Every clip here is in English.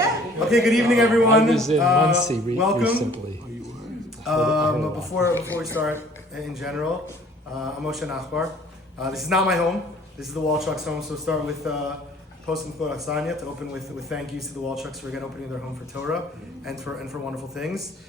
Okay, good evening, everyone. I was in Muncie welcome. recently. Before we start, in general, I'm Moshe Nachbar. This is not my home. This is the Walchuk's home. So start with posting Korachsanya to open with thank yous to the Walchuks for again opening their home for Torah and for wonderful things.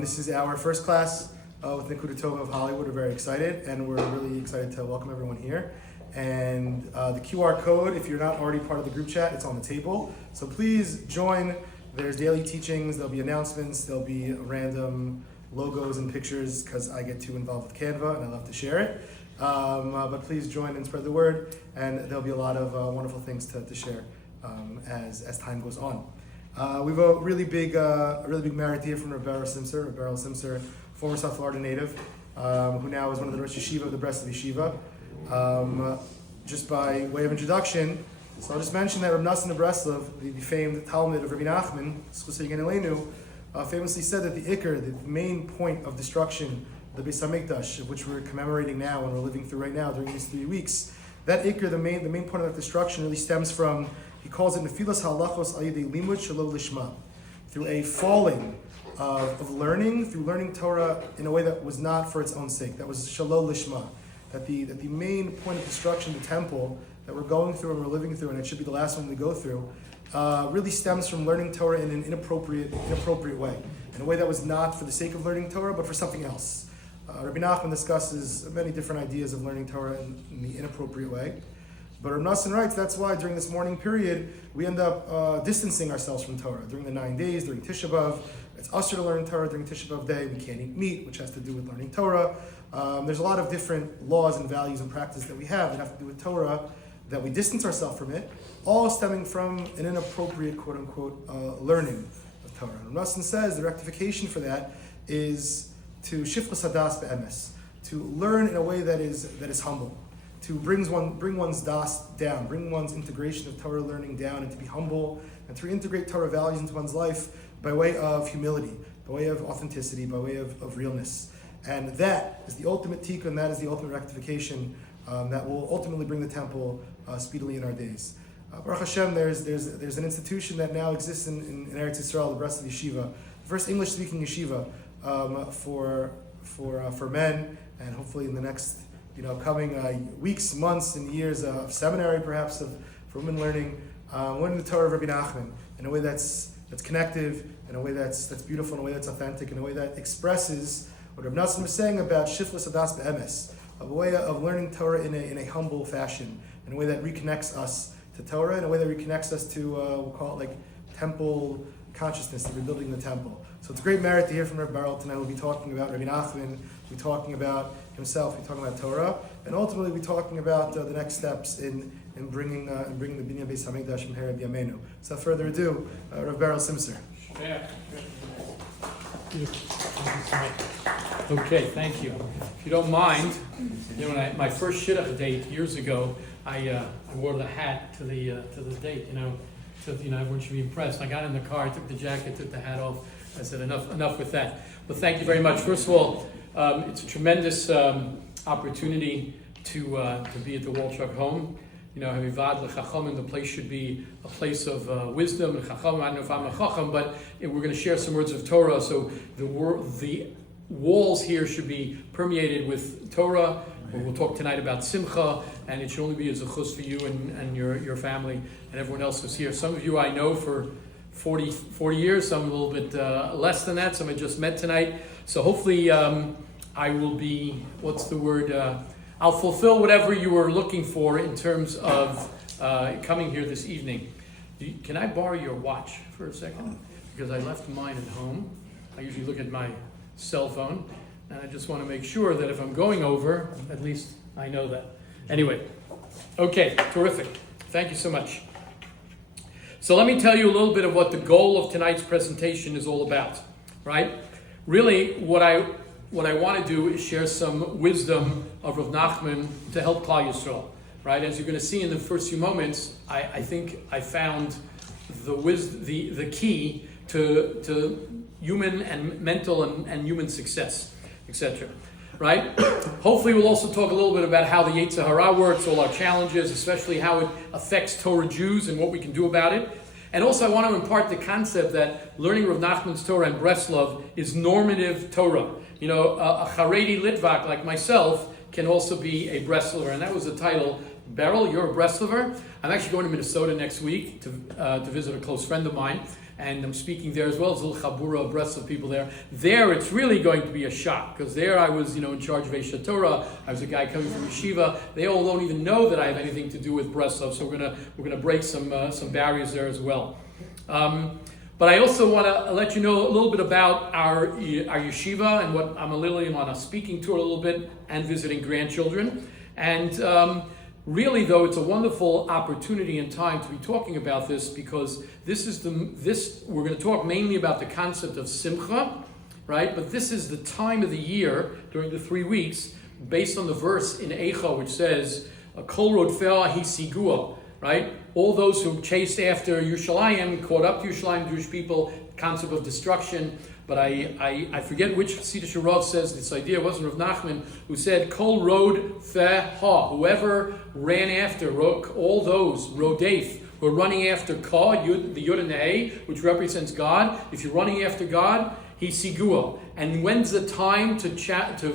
This is our first class with Nekuda Tova of Hollywood. We're very excited, and we're really excited to welcome everyone here. And the QR code, if you're not already part of the group chat, it's on the table. So please join. There's daily teachings, there'll be announcements, there'll be random logos and pictures because I get too involved with Canva and I love to share it. But please join and spread the word, and there'll be a lot of wonderful things to share as time goes on. We have a really big merit here from Rav Berel Simpser, former South Florida native, who now is one of the Rosh Yeshiva of the Breslov Yeshiva. Just by way of introduction, so I'll just mention that Reb Nachman of Breslov, the famed Talmud of Rebbe Nachman, famously said that the Iker, the main point of destruction, the Beis Hamikdash, of which we're commemorating now and we're living through right now during these 3 weeks, that Iker, the main point of that destruction really stems from, he calls it Nefilas Halachos Al Yedei Limud Shelo Lishma, through a falling of learning, through learning Torah in a way that was not for its own sake, that was Shelo Lishma. That the main point of destruction, the temple that we're going through and we're living through, and it should be the last one we go through, really stems from learning Torah in an inappropriate way, in a way that was not for the sake of learning Torah, but for something else. Rebbe Nachman discusses many different ideas of learning Torah in the inappropriate way. But Rav Nachman writes that's why during this mourning period, we end up distancing ourselves from Torah. During the 9 days, during Tisha B'Av, it's usher to learn Torah. During Tisha B'Av day, we can't eat meat, which has to do with learning Torah. There's a lot of different laws and values and practices that we have to do with Torah, that we distance ourselves from it, all stemming from an inappropriate, quote-unquote, learning of Torah. And Rav Nachman says the rectification for that is to shifchus hadas be'emes, to learn in a way that is humble, to bring one's das down, bring one's integration of Torah learning down, and to be humble, and to reintegrate Torah values into one's life by way of humility, by way of authenticity, by way of realness. And that is the ultimate tikkun, that is the ultimate rectification that will ultimately bring the temple speedily in our days. Baruch Hashem, there's an institution that now exists in Eretz Yisrael, the Breslov Yeshiva, the first English-speaking yeshiva for men, and hopefully in the next coming weeks, months, and years of seminary, perhaps for women learning the Torah of Rebbe Nachman in a way that's connective, in a way that's beautiful, in a way that's authentic, in a way that expresses what Rebbe Nachman was saying about shiflus hadas be'emes, a way of learning Torah in a humble fashion, in a way that reconnects us to Torah, in a way that reconnects us to, we'll call it like temple consciousness, to rebuilding the temple. So it's a great merit to hear from Rav Berel tonight. We'll be talking about Rebbe Nachman, we'll be talking about himself, we'll be talking about Torah, and ultimately we'll be talking about the next steps in bringing the Binyan Beis Hamikdash from Hereb Yameinu. So without further ado, Rav Berel Simpser. Yeah. Okay, thank you. If you don't mind, when my first shidduch date years ago, I wore the hat to the date. So everyone should be impressed. I got in the car, I took the jacket, took the hat off. I said enough with that. But thank you very much. First of all, it's a tremendous opportunity to be at the Walchuk home. The place should be a place of wisdom. I don't know if I'm a chacham, but we're going to share some words of Torah. So the walls here should be permeated with Torah. We'll talk tonight about simcha, and it should only be a zechus for you and your family and everyone else who's here. Some of you I know for 40 years, some a little bit less than that, some I just met tonight. So hopefully I will be, I'll fulfill whatever you were looking for in terms of coming here this evening. Can I borrow your watch for a second? Because I left mine at home. I usually look at my cell phone, and I just want to make sure that if I'm going over, at least I know that. Anyway, okay, terrific. Thank you so much. So let me tell you a little bit of what the goal of tonight's presentation is all about, right? Really, what I want to do is share some wisdom of Rav Nachman to help Klal Yisrael, right? As you're going to see in the first few moments, I think I found the key to human and mental and human success, etc. Right? Hopefully we'll also talk a little bit about how the Yetzer Hara works, all our challenges, especially how it affects Torah Jews and what we can do about it. And also I want to impart the concept that learning Rav Nachman's Torah in Breslov is normative Torah. You know, a Haredi Litvak like myself can also be a Breslover. And that was the title. Berel, you're a Breslover? I'm actually going to Minnesota next week to visit a close friend of mine. And I'm speaking there as well. There's a little chabura of Breslov people there. There, it's really going to be a shock, because there I was, in charge of Eshet Torah. I was a guy coming from Yeshiva. They all don't even know that I have anything to do with Breslov. So we're gonna break some barriers there as well. But I also want to let you know a little bit about our yeshiva and what I'm on a speaking tour a little bit and visiting grandchildren. And really, though, it's a wonderful opportunity and time to be talking about this, because we're going to talk mainly about the concept of simcha, right? But this is the time of the year during the 3 weeks, based on the verse in Eicha, which says, "Kol rodfeh hisigua," right? All those who chased after Yerushalayim, caught up to Yerushalayim, Jewish people, concept of destruction. But I forget which Chassidish Rav says this idea. It wasn't Rav Nachman who said, Kol rod feh ha. Whoever ran after, all those, rodef, who are running after ka, the yud and the a, which represents God. If you're running after God, he's sigua. And when's the time to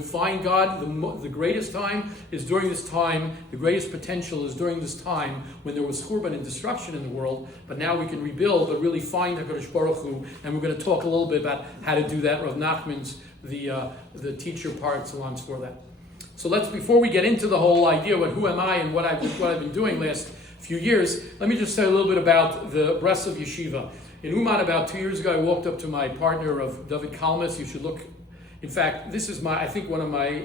find God? The greatest time is during this time. The greatest potential is during this time when there was churban and destruction in the world. But now we can rebuild, but really find HaKadosh Baruch Hu. And we're going to talk a little bit about how to do that. Rav Nachman's the teacher par excellence for that. So before we get into the whole idea of who am I and what I've been doing last few years, let me just say a little bit about the Breslov Yeshiva. In Uman, about 2 years ago, I walked up to my partner of David Kalmas. You should look. In fact, this is I think one of my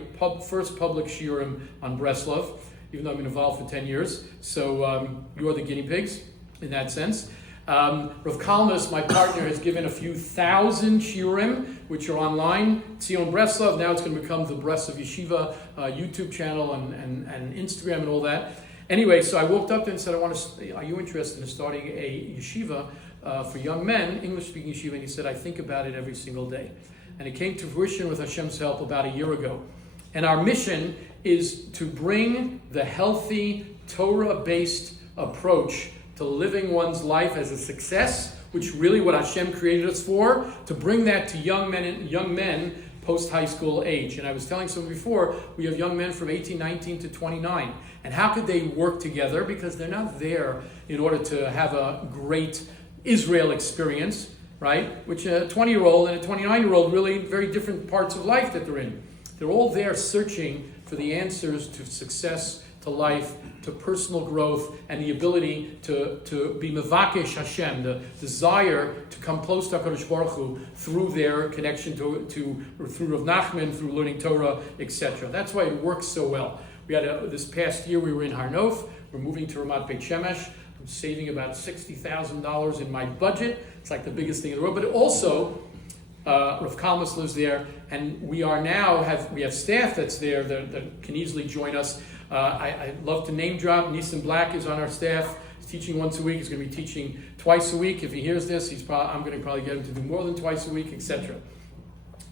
first public shiurim on Breslov, even though I've been involved for 10 years. So you are the guinea pigs in that sense. Rav Kalmas, my partner, has given a few thousand shiurim, which are online. Tzion Breslov, now it's going to become the Breslov Yeshiva YouTube channel and Instagram and all that. Anyway, so I walked up to him and said, are you interested in starting a yeshiva for young men, English-speaking yeshiva? And he said, I think about it every single day. And it came to fruition with Hashem's help about a year ago. And our mission is to bring the healthy, Torah-based approach to living one's life as a success, which really what Hashem created us for, to bring that to young men post-high school age. And I was telling someone before, we have young men from 18, 19 to 29. And how could they work together? Because they're not there in order to have a great Israel experience, right? Which a 20-year-old and a 29-year-old, really very different parts of life that they're in. They're all there searching for the answers to success, to life, to personal growth, and the ability to be mevakesh Hashem, the desire to come close to HaKadosh Baruch Hu through their connection through Rav Nachman, through learning Torah, etc. That's why it works so well. We had this past year we were in Har Nof. We're moving to Ramat Beit Shemesh. I'm saving about $60,000 in my budget. It's like the biggest thing in the world. But also, Rav Kalmas lives there, and we have staff that's there that can easily join us. I love to name drop. Nissen Black is on our staff. He's teaching once a week. He's going to be teaching twice a week. If he hears this, I'm going to probably get him to do more than twice a week, etc.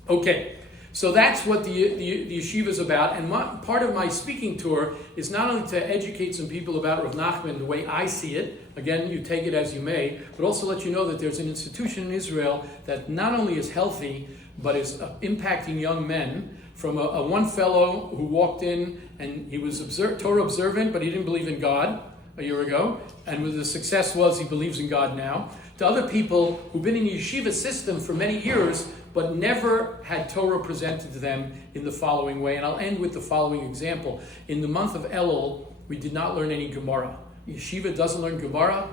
Okay. So that's what the yeshiva is about, and part of my speaking tour is not only to educate some people about Rav Nachman the way I see it, again, you take it as you may, but also let you know that there's an institution in Israel that not only is healthy, but is impacting young men, from a one fellow who walked in and he was Torah observant, but he didn't believe in God a year ago, and the success was he believes in God now, to other people who've been in the yeshiva system for many years, but never had Torah presented to them in the following way. And I'll end with the following example. In the month of Elul, we did not learn any Gemara. Yeshiva doesn't learn Gemara.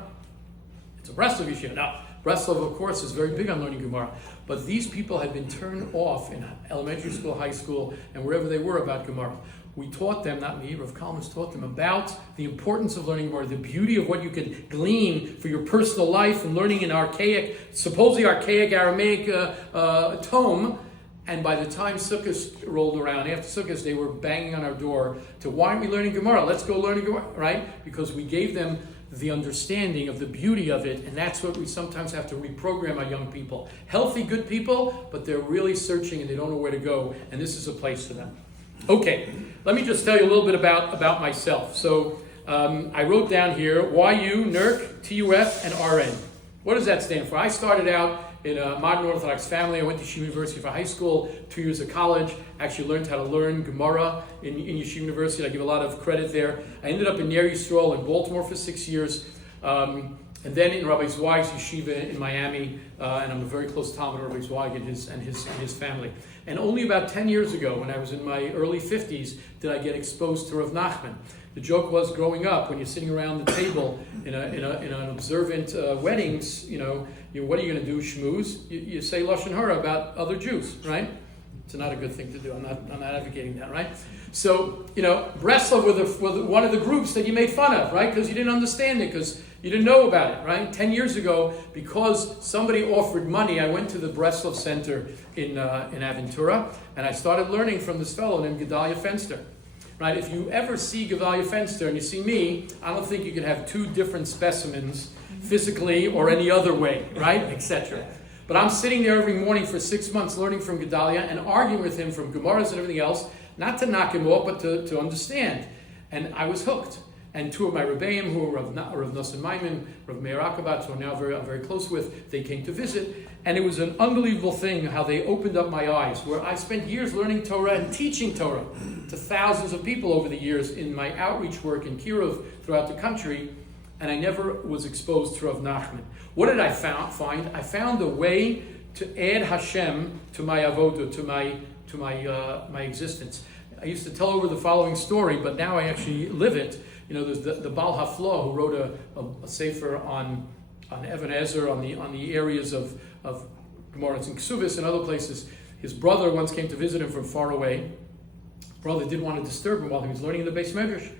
It's a Breslov Yeshiva. Now, Breslov, of course, is very big on learning Gemara. But these people had been turned off in elementary school, high school, and wherever they were about Gemara. We taught them, not me, Rav Kalmas taught them about the importance of learning Gemara, the beauty of what you could glean for your personal life and learning an supposedly archaic Aramaic tome. And by the time Sukkot rolled around, after Sukkot, they were banging on our door to, why aren't we learning Gemara? Let's go learn Gemara, right? Because we gave them the understanding of the beauty of it, and that's what we sometimes have to reprogram our young people. Healthy, good people, but they're really searching and they don't know where to go, and this is a place for them. Okay, let me just tell you a little bit about myself. So I wrote down here YU, NERC, TUF, and RN. What does that stand for? I started out in a modern Orthodox family. I went to Yeshiva University for high school, 2 years of college. Actually learned how to learn Gemara in Yeshiva University. I give a lot of credit there. I ended up in Ner Yisrael in Baltimore for 6 years. And then in Rabbi Zweig's yeshiva in Miami, and I'm a very close Talmud of Rabbi Zweig and his family. And only about 10 years ago, when I was in my early 50s, did I get exposed to Rav Nachman. The joke was, growing up, when you're sitting around the table in an observant weddings, what are you going to do? Shmooze? You say Lashon Hara about other Jews, right? It's not a good thing to do. I'm not advocating that, right? So, Breslov were one of the groups that you made fun of, right? Because you didn't understand it, because you didn't know about it, right? 10 years ago, because somebody offered money, I went to the Breslov Center in Aventura, and I started learning from this fellow named Gedalia Fenster. Right? If you ever see Gedalia Fenster and you see me, I don't think you can have two different specimens physically or any other way, right? Etc. But I'm sitting there every morning for 6 months learning from Gedalia and arguing with him from Gemaras and everything else, not to knock him off, but to understand. And I was hooked. And two of my Rebbeim, who were Rav Nosson Maimon, Rav Meir Akabatz, who I'm very close with, they came to visit. And it was an unbelievable thing how they opened up my eyes, where I spent years learning Torah and teaching Torah to thousands of people over the years in my outreach work in Kirov throughout the country, and I never was exposed to Rav Nachman. What did I find? I found a way to add Hashem to my avodah, to my existence. I used to tell over the following story, but now I actually live it. There's the Baal Haflah, who wrote a sefer on Even Ezer, on the areas of Gemaras and Ksubis and other places. His brother once came to visit him from far away. His brother didn't want to disturb him while he was learning in the Beis Medrash.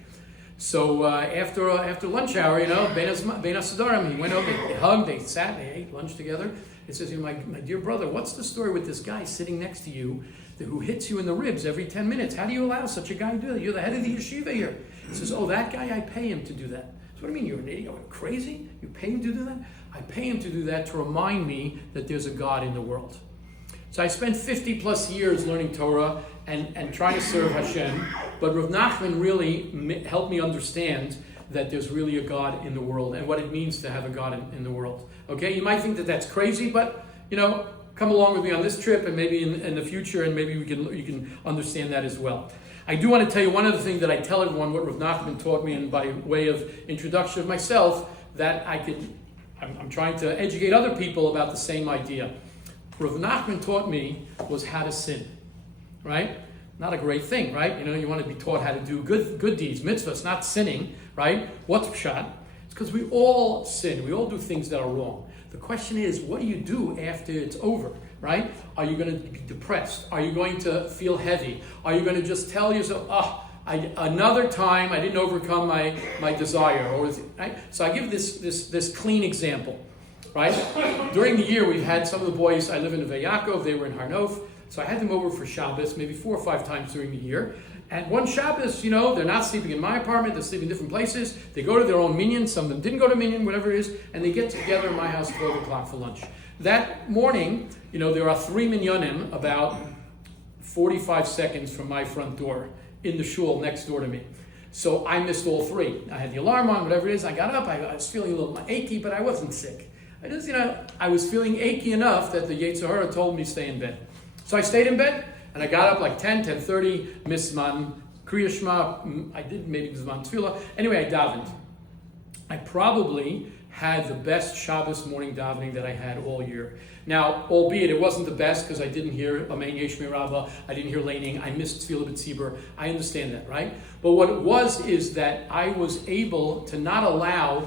So after lunch hour, Bein HaSadarim, he went over, they hugged, they sat, they ate lunch together. He says, my dear brother, what's the story with this guy sitting next to you who hits you in the ribs every 10 minutes? How do you allow such a guy to do that? You're the head of the yeshiva here. He says, that guy, I pay him to do that. So what do you mean, you're an idiot? You're crazy? You pay him to do that? I pay him to do that to remind me that there's a God in the world. So I spent 50 plus years learning Torah and trying to serve Hashem, but Rav Nachman really helped me understand that there's really a God in the world and what it means to have a God in the world. Okay, you might think that that's crazy, but come along with me on this trip, and maybe in the future, and maybe you can understand that as well. I do want to tell you one other thing that I tell everyone, what Rav Nachman taught me, and by way of introduction of myself, that I'm trying to educate other people about the same idea. Rav Nachman taught me was how to sin, right? Not a great thing, right? You want to be taught how to do good deeds, mitzvahs, not sinning, right? What's pshat? It's because we all sin. We all do things that are wrong. The question is, what do you do after it's over, right? Are you going to be depressed? Are you going to feel heavy? Are you going to just tell yourself, another time I didn't overcome my desire? Right? So I give this clean example, right? During the year, we've had some of the boys, I live in Neve Yaakov, they were in Harnof, so I had them over for Shabbos, maybe 4 or 5 times during the year. And one Shabbos, they're not sleeping in my apartment, they're sleeping in different places. They go to their own minyan, some of them didn't go to minyan, whatever it is, and they get together in my house at 12 o'clock for lunch. That morning, there are 3 minyanim about 45 seconds from my front door in the shul next door to me. So I missed all 3. I had the alarm on, whatever it is. I got up, I was feeling a little achy, but I wasn't sick. I was feeling achy enough that the Yetzer Hara told me to stay in bed. So I stayed in bed, and I got up like 10:30, missed Zman Kriya Shema. I did maybe Zman Tefillah. Anyway, I davened. I probably had the best Shabbos morning davening that I had all year. Now, albeit it wasn't the best because I didn't hear Amen Yeshmei Rabbah, I didn't hear Leining, I missed Tefillah B'Tzibur. I understand that, right? But what it was is that I was able to not allow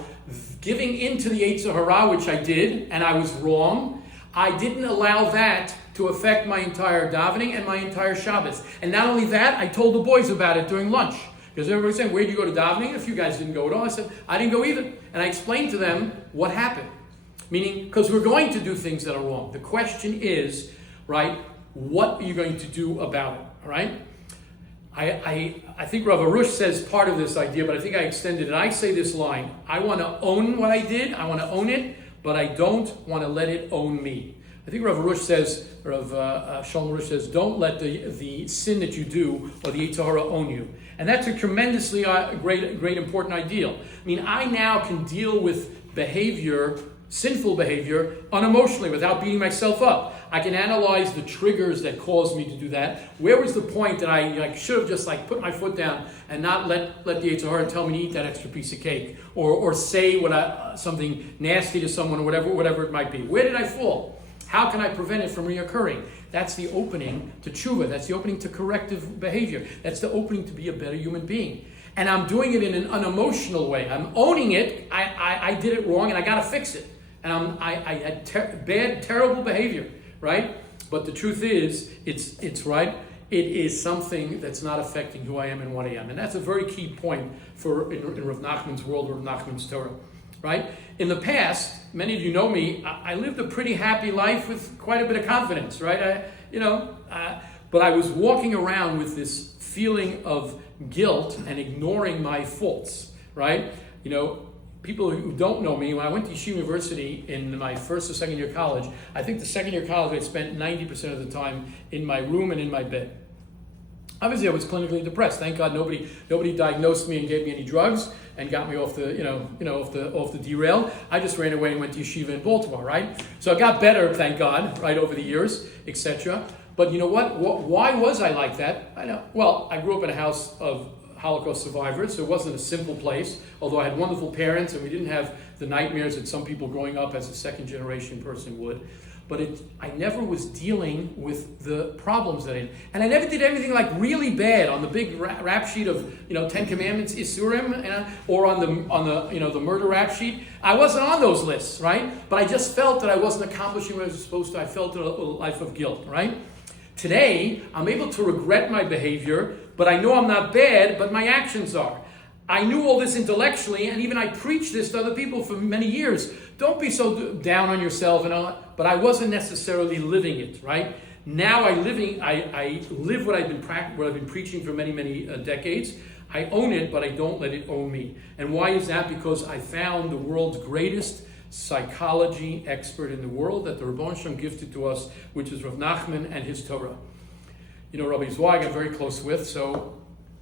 giving into the Yetzer Hara, which I did, and I was wrong. I didn't allow that to affect my entire davening and my entire Shabbos. And not only that, I told the boys about it during lunch. Because everybody's saying, where did you go to davening? A few guys didn't go at all. I said, I didn't go either. And I explained to them what happened. Meaning, because we're going to do things that are wrong. The question is, right, what are you going to do about it? All right? I think Rav Arush says part of this idea, but I think I extended it. I say this line, I want to own what I did, I want to own it, but I don't want to let it own me. I think Rav Arush says, Shalom Arush says, don't let the sin that you do or the Yetzer Hara own you. And that's a tremendously great important ideal. I mean, I now can deal with behavior sinful behavior unemotionally without beating myself up. I can analyze the triggers that caused me to do that. Where was the point that I should have just put my foot down and not let the Yetzer Hara tell me to eat that extra piece of cake or say something nasty to someone or whatever it might be. Where did I fall? How can I prevent it from reoccurring? That's the opening to tshuva. That's the opening to corrective behavior. That's the opening to be a better human being. And I'm doing it in an unemotional way. I'm owning it. I did it wrong and I got to fix it. And I had terrible behavior, right? But the truth is, it's right. It is something that's not affecting who I am and what I am. And that's a very key point in Rav Nachman's world, Rav Nachman's Torah, right? In the past, many of you know me, I lived a pretty happy life with quite a bit of confidence, right? But I was walking around with this feeling of guilt and ignoring my faults, right? People who don't know me, when I went to Yeshiva University in my first or second year college, I think the second year college I spent 90% of the time in my room and in my bed. Obviously I was clinically depressed. Thank God nobody diagnosed me and gave me any drugs and got me off the derail. I just ran away and went to Yeshiva in Baltimore, right? So I got better, thank God, right, over the years, etc. But you know what? Why was I like that? I know. Well, I grew up in a house of Holocaust survivors, so it wasn't a simple place, although I had wonderful parents and we didn't have the nightmares that some people growing up as a second generation person would. But I never was dealing with the problems that and I never did anything really bad on the big rap sheet of 10 Commandments, Isurim, or on the murder rap sheet. I wasn't on those lists, right? But I just felt that I wasn't accomplishing what I was supposed to. I felt a life of guilt, right? Today, I'm able to regret my behavior, but I know I'm not bad, but my actions are. I knew all this intellectually, and even I preached this to other people for many years. Don't be so down on yourself, but I wasn't necessarily living it, right? Now I live what I've been preaching for many, many decades. I own it, but I don't let it own me. And why is that? Because I found the world's greatest psychology expert in the world that the Rebbe Nachman gifted to us, which is Rav Nachman and his Torah. Rabbi Zweig I'm very close with, so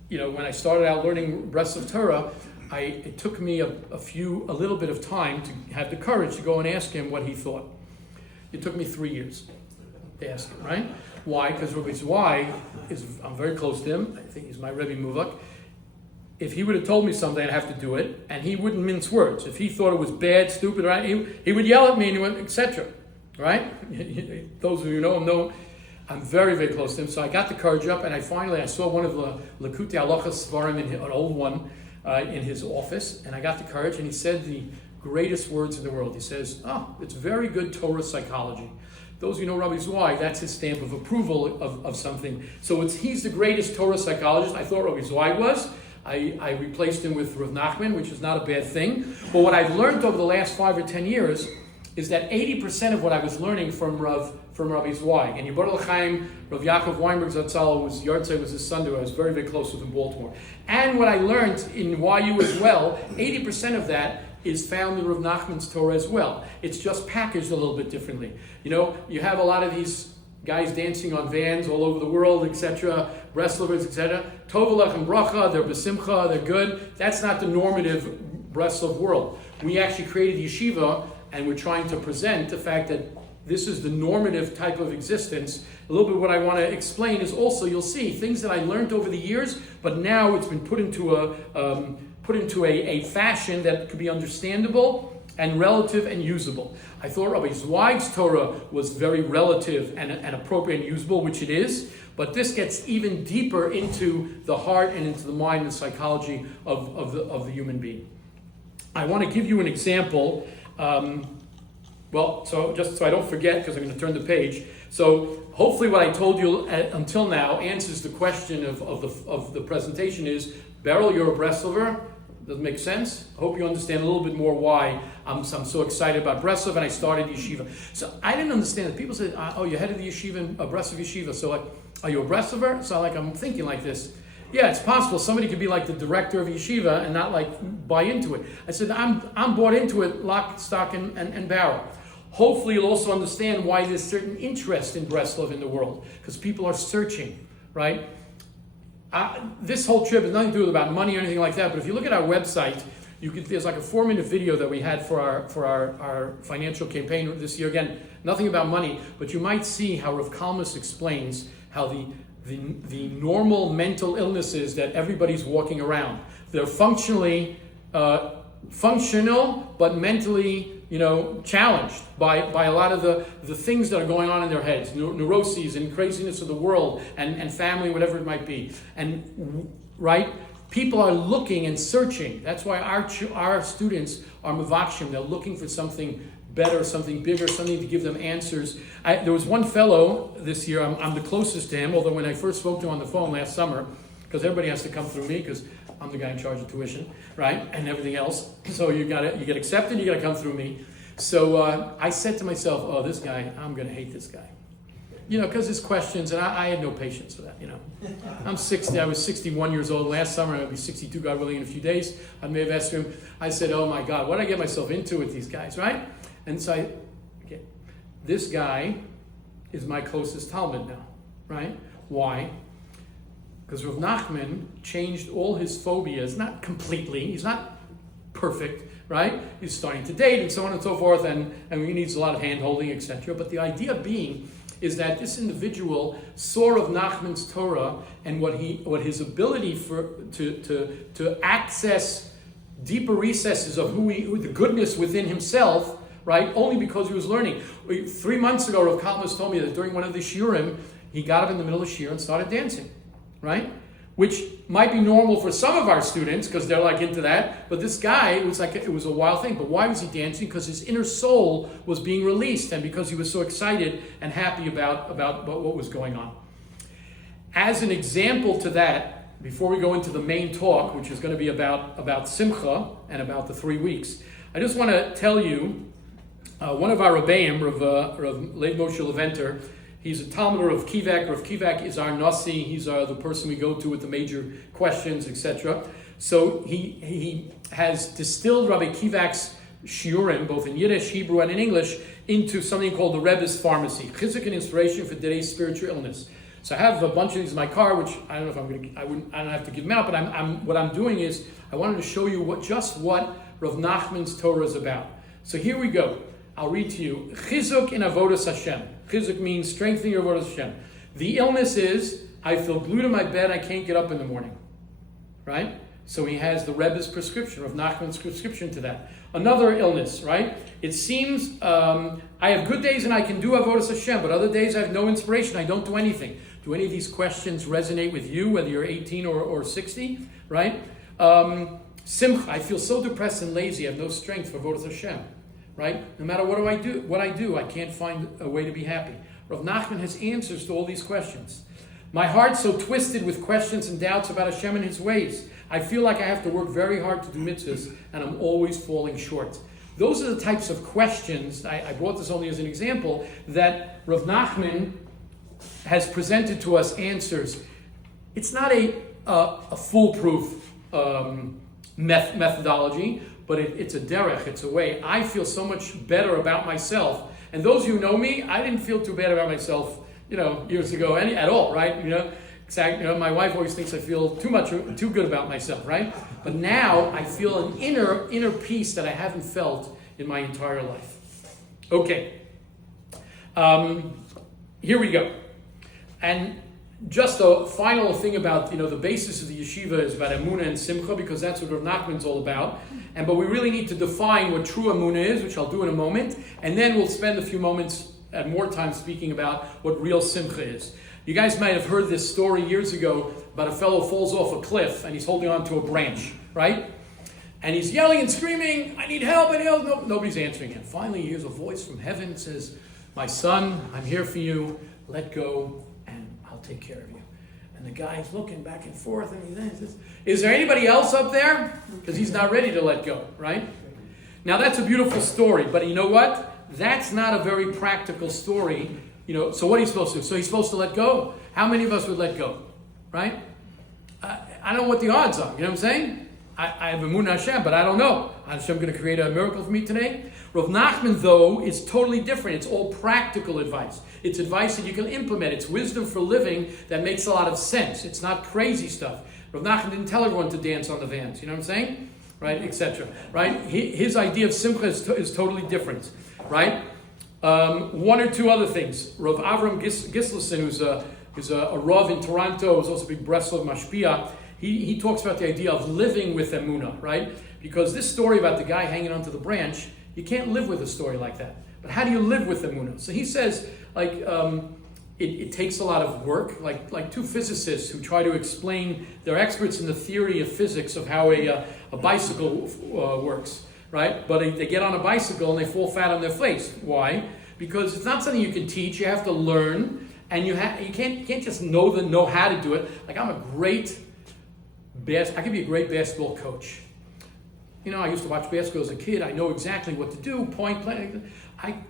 when I started out learning Breslov Torah, it took me a little bit of time to have the courage to go and ask him what he thought. It took me 3 years to ask him, right? Why? Because Rabbi Zweig I'm very close to him. I think he's my Rebbe Muvak. If he would have told me something, I'd have to do it, and he wouldn't mince words. If he thought it was bad, stupid, right, he would yell at me and he went, etc. Right? Those of you who know him know I'm very, very close to him. So I got the courage up, and I saw one of the Likutei Halachos Svarim, an old one, in his office, and I got the courage, and he said the greatest words in the world. He says, it's very good Torah psychology. Those who know Rabbi Zweig, that's his stamp of approval of something. So he's the greatest Torah psychologist. I thought Rabbi Zweig was. I replaced him with Rav Nachman, which is not a bad thing. But what I've learned over the last 5 or 10 years is that 80% of what I was learning from Rabbi Zweig, and Yibor L'chaim, Rav Yaakov Weinberg Zatzal was his son, who I was very, very close with in Baltimore. And what I learned in YU as well, 80% of that is found in Rav Nachman's Torah as well. It's just packaged a little bit differently. You have a lot of these guys dancing on vans all over the world, etc., Breslovers, etc. Tovelach and bracha, they're besimcha, they're good. That's not the normative Breslov world. We actually created yeshiva, and we're trying to present the fact that this is the normative type of existence. A little bit what I want to explain is also, you'll see, things that I learned over the years, but now it's been put into a fashion that could be understandable and relative and usable. I thought Rabbi Zweig's Torah was very relative and appropriate and usable, which it is, but this gets even deeper into the heart and into the mind and the psychology of the human being. I want to give you an example. So just so I don't forget, because I'm going to turn the page. So hopefully what I told you until now answers the question of the presentation is, Berel, you're a Breslover. Does it make sense? I hope you understand a little bit more why I'm so excited about Breslov, and I started yeshiva. So I didn't understand it. People said, you're head of the yeshiva, Breslov Yeshiva. So are you a Breslover? So I'm thinking like this. Yeah, it's possible somebody could be like the director of yeshiva and not buy into it. I said, I'm bought into it, lock, stock, and barrel. Hopefully you'll also understand why there's certain interest in Breslov in the world, because people are searching, right? This whole trip has nothing to do about money or anything like that, but if you look at our website, there's like a 4-minute video that we had for our financial campaign this year. Again, nothing about money, but you might see how Rav Kalmus explains how the normal mental illnesses that everybody's walking around, they're functional, but mentally, challenged by a lot of the things that are going on in their heads, neuroses and craziness of the world and family, whatever it might be. And, right, people are looking and searching. That's why our students are mavakshim. They're looking for something better, something bigger, something to give them answers. There was one fellow this year, I'm the closest to him, although when I first spoke to him on the phone last summer, because everybody has to come through me, because I'm the guy in charge of tuition, right, and everything else. So you get accepted, you got to come through me. So I said to myself, oh, this guy, I'm going to hate this guy. Because his questions, and I had no patience for that, I'm 60, I was 61 years old last summer, I'll be 62, God willing, in a few days. I may have asked him, I said, oh my God, what did I get myself into with these guys, right? And so this guy is my closest Talmud now, right? Why? Because Rebbe Nachman changed all his phobias, not completely, he's not perfect, right? He's starting to date and so on and so forth, and he needs a lot of hand-holding, etc. But the idea being is that this individual saw Rav Nachman's Torah and what his ability to access deeper recesses of who the goodness within himself, right? Only because he was learning. 3 months ago, Rav Kalmus told me that during one of the shiurim, he got up in the middle of shiur and started dancing, right? Which might be normal for some of our students because they're like into that. But this guy, it was a wild thing. But why was he dancing? Because his inner soul was being released and because he was so excited and happy about what was going on. As an example to that, before we go into the main talk, which is going to be about simcha and about the 3 weeks, I just want to tell you, one of our Rebbeim, Rav Lev Moshe Leventer, he's a Talmud of Kivak. Rav Kivak is our Nasi. He's the person we go to with the major questions, etc. So he has distilled Rabbi Kivak's shiurim, both in Yiddish, Hebrew, and in English, into something called the Rebbe's Pharmacy, Chizuk and Inspiration for Today's Spiritual Illness. So I have a bunch of these in my car, which I don't know if I don't have to give them out, but what I'm doing is I wanted to show you what Rav Nachman's Torah is about. So here we go. I'll read to you. Chizuk in Avodas Hashem. Chizuk means strengthening your Avodas Hashem. The illness is, I feel glued to my bed, I can't get up in the morning. Right? So he has the Rebbe's prescription, Rav Nachman's prescription to that. Another illness, right? It seems I have good days and I can do Avodas Hashem, but other days I have no inspiration, I don't do anything. Do any of these questions resonate with you, whether you're 18 or 60? Right? Simcha, I feel so depressed and lazy, I have no strength for Avodas Hashem. Right? No matter what I do, I can't find a way to be happy. Rav Nachman has answers to all these questions. My heart's so twisted with questions and doubts about Hashem and His ways. I feel like I have to work very hard to do mitzvahs, and I'm always falling short. Those are the types of questions, I brought this only as an example, that Rav Nachman has presented to us answers. It's not a foolproof methodology, but it's a derech, it's a way. I feel so much better about myself. And those who know me, I didn't feel too bad about myself, years ago at all, right? My wife always thinks I feel too good about myself, right? But now I feel an inner peace that I haven't felt in my entire life. Okay. Here we go. And just a final thing about, the basis of the yeshiva is about emunah and simcha, because that's what Rav Nachman's all about. But we really need to define what true emunah is, which I'll do in a moment. And then we'll spend a few moments at more time speaking about what real simcha is. You guys might have heard this story years ago about a fellow falls off a cliff and he's holding on to a branch, right? And he's yelling and screaming, I need help, No, nobody's answering him. Finally, he hears a voice from heaven that says, my son, I'm here for you. Let go. I'll take care of you. And the guy's looking back and forth and he says, is there anybody else up there? Because he's not ready to let go, right? Now that's a beautiful story, but you know what? That's not a very practical story. So what are you supposed to do? So he's supposed to let go. How many of us would let go? Right? I don't know what the odds are. You know what I'm saying? I have emunah Hashem, but I don't know. Hashem going to create a miracle for me today? Rav Nachman, though, is totally different. It's all practical advice. It's advice that you can implement. It's wisdom for living that makes a lot of sense. It's not crazy stuff. Rav Nachman didn't tell everyone to dance on the vans. You know what I'm saying? right, etc. Right? His idea of simcha is totally different, right? One or two other things. Rav Avram Gislason, who's a Rav in Toronto, who's also a big Breslov Mashpia, he talks about the idea of living with emunah, right? Because this story about the guy hanging onto the branch, you can't live with a story like that. But how do you live with emunah? So he says, it takes a lot of work, like two physicists who try to explain, they're experts in the theory of physics of how a bicycle works, right? But they get on a bicycle and they fall flat on their face. Why? Because it's not something you can teach, you have to learn, and you can't just know how to do it. Like I could be a great basketball coach. I used to watch basketball as a kid, I know exactly what to do, point, play.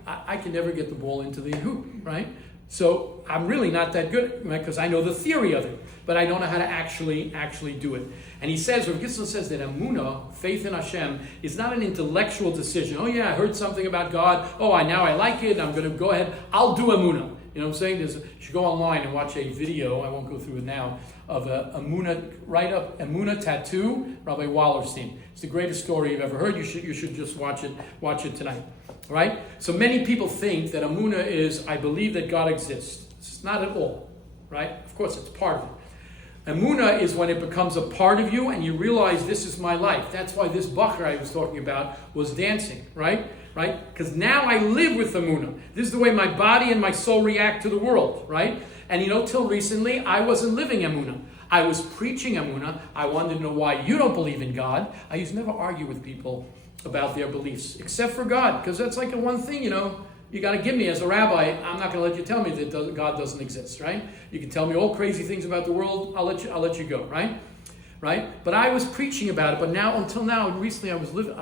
I can never get the ball into the hoop, right? So I'm really not that good, right? Because I know the theory of it, but I don't know how to actually do it. And he says, Rav Gitzler says that emunah, faith in Hashem, is not an intellectual decision. Oh yeah, I heard something about God. Oh, now I like it. I'm going to go ahead. I'll do emunah. You know what I'm saying? You should go online and watch a video. I won't go through it now. Of a emunah tattoo, Rabbi Wallerstein. It's the greatest story you've ever heard. You should just watch it tonight. Right? So many people think that emunah is, I believe that God exists. It's not at all. Right? Of course, it's part of it. Emunah is when it becomes a part of you and you realize this is my life. That's why this bacher I was talking about was dancing. Right? Because now I live with emunah. This is the way my body and my soul react to the world. Right? And till recently, I wasn't living emunah. I was preaching emunah. I wanted to know why you don't believe in God. I used to never argue with people about their beliefs, except for God, because that's like the one thing, you got to give me as a rabbi. I'm not going to let you tell me that God doesn't exist, right? You can tell me all crazy things about the world. I'll let you go, right? But I was preaching about it. But until now, recently, I